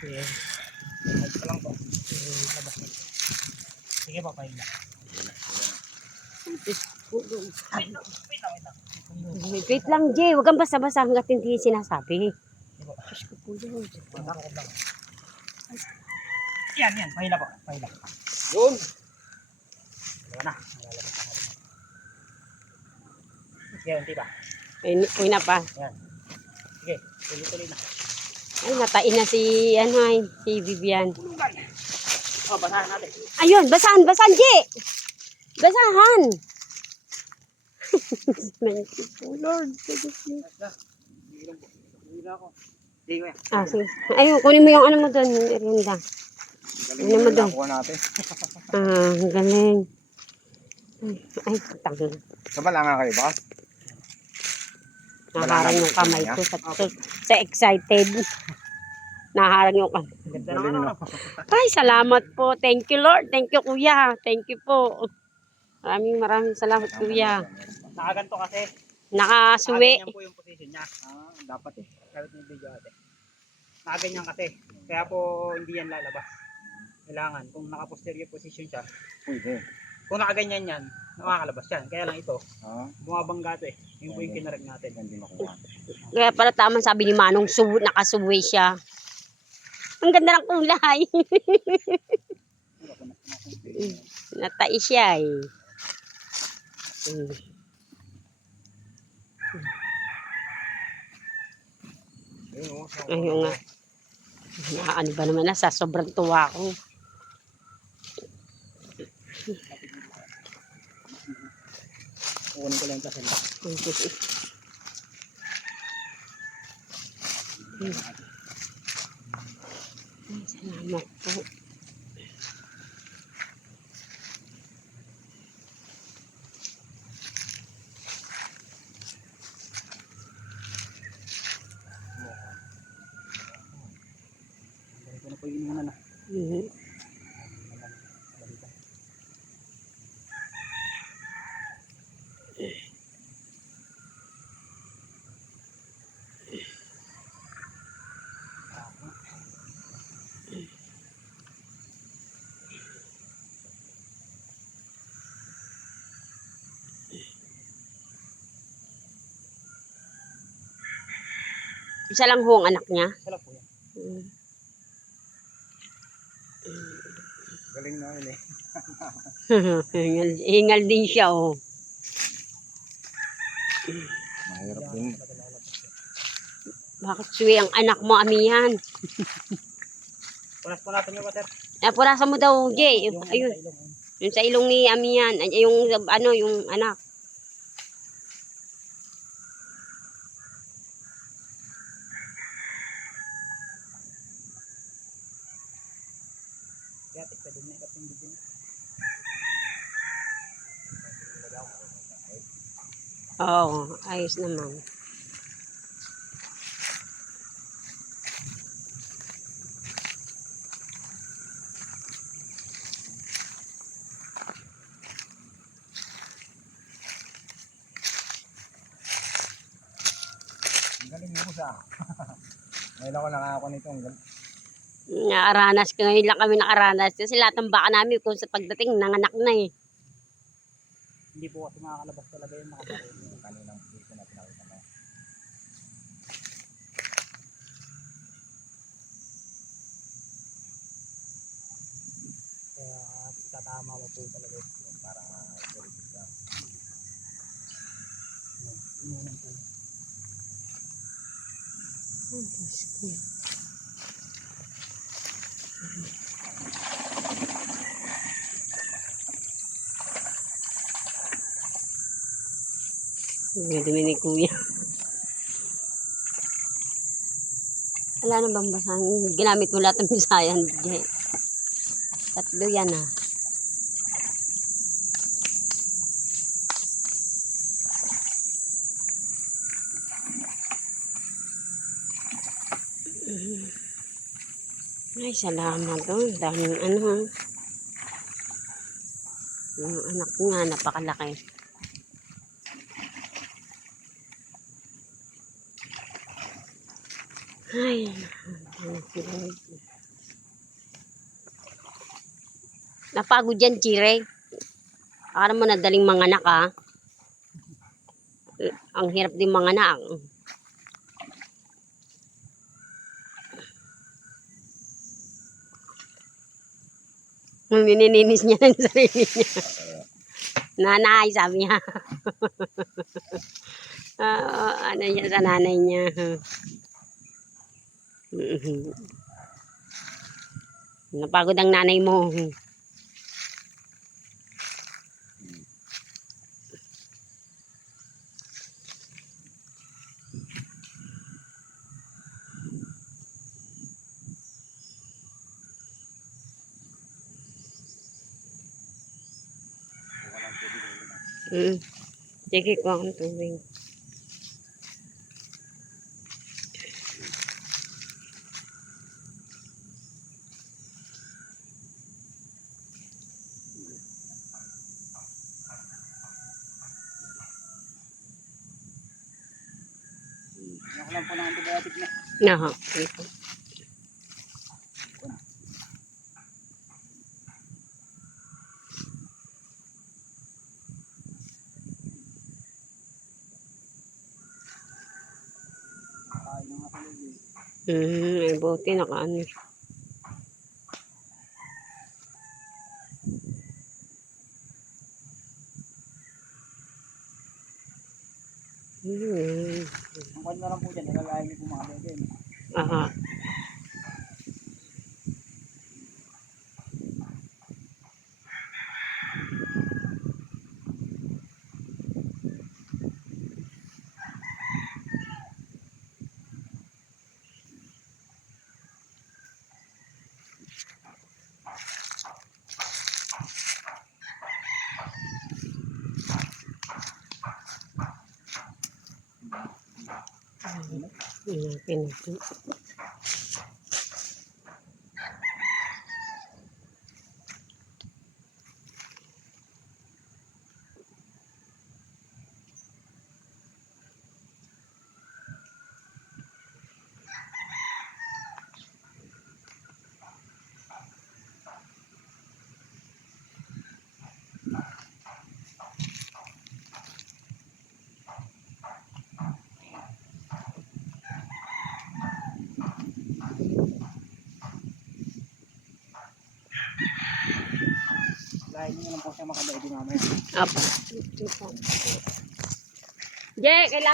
Sige. Ito lang po. Labas na. Sige po, pahinga. Ay, no. Wait lang. Wait lang, Jay. Huwag kang basta-basta hanggat hindi sinasabi. Diyos ko po yun. Yan. Pahila po. Pahila. Yun. Wala na. Nalalabas na natin. Sige, unti pa. Uy na pa. Yan. Sige, tuloy-tuloy na. Ay, natain na si, si Vivian. Pulugan. O, basahan natin. Ayun, basahan, Jay! Basahan! Thank you po, Lord. Hindi na ako. Hindi ko yan. Ah, sige. Ayun, kunin mo yung ano mo doon, Erinda. Ano mo doon? Nakuha natin. Ah, galing. Ay, tangin. Sabala nga kayo ba? Naharang yung kamay ko sa excited. Naharang yung kamay. Ganda naman ako. Ay, salamat po. Thank you, Lord. Thank you, Kuya. Thank you po. Maraming salamat, Kuya. Nakaganto kasi. Nakasuwi. Nakaganyan po yung position niya. Dapat eh. Kahit yung video ate. Nakaganyan kasi. Kaya po hindi yan lalabas. Kailangan. Kung naka-posterior position siya. Pwede. Kung nakaganyan yan, nakakalabas yan. Kaya lang ito, Ah, bumabangga ito eh. Yun po yung kinarag natin. hindi makuha. Kaya pala tamang sabi ni Manong, nakasuwi siya. Ang ganda ng kulay. Natai siya eh. Ayun nga. Ano ba naman sa sobrang tuwa ko. Kukunin ko lang yung kasal. Salamat po. Ito na po yung inunan na. Isa lang ho ang anak niya. Isa lang po yan. Galing na yun eh. Hingal din siya oh. Mahirap din. Bakit suwi ang anak mo, amihan? Punas po natin yung water. Purasan mo daw, Jay. Yung Ayun. ilong. Yung sa ilong ni amihan. Yung yung anak. Kaya tika din na ikapin din. Oo, ayos naman. Ang galing mo sa. Ngayon ako nakakakuha nito. Nakaranas. Ngayon lang kami nakaranas. Kasi lahat ng baka namin kung sa pagdating, nanganak na eh. Hindi po kasi makakalabas talaga yung nakabaril. Kaninang dito na pinakita mo. Kaya tatama mo po talaga yung Para politik lang. inunan po. Dumi ni Kuya. Wala na bang basahin? Ginamit mo lahat ng bisayan, Jay. Tatlo yan ah. Ay, salamat doon. Daming ano. Yung anak nga, napakalaki. Ay, thank you, Lord. Napagod yan, Chire. Akala mo nadaling manganak, ha? Ang hirap din manganak. Minininis niya ng sarili niya. Nanay, sabi niya. Ano niya sa nanay niya. Napagod ang nanay mo. Sige ko akong tubig. Ako lang po ng antibiotic na. Aha. Ito. Kain na nga pala yun. Ay buti nakaano siya. Ang kanya lang po dyan, nalalayan niyo po mga bebe. Aha. Pinapin. Lahat niyo lang po siya makadaig mamaya. Up. Jay, kailangan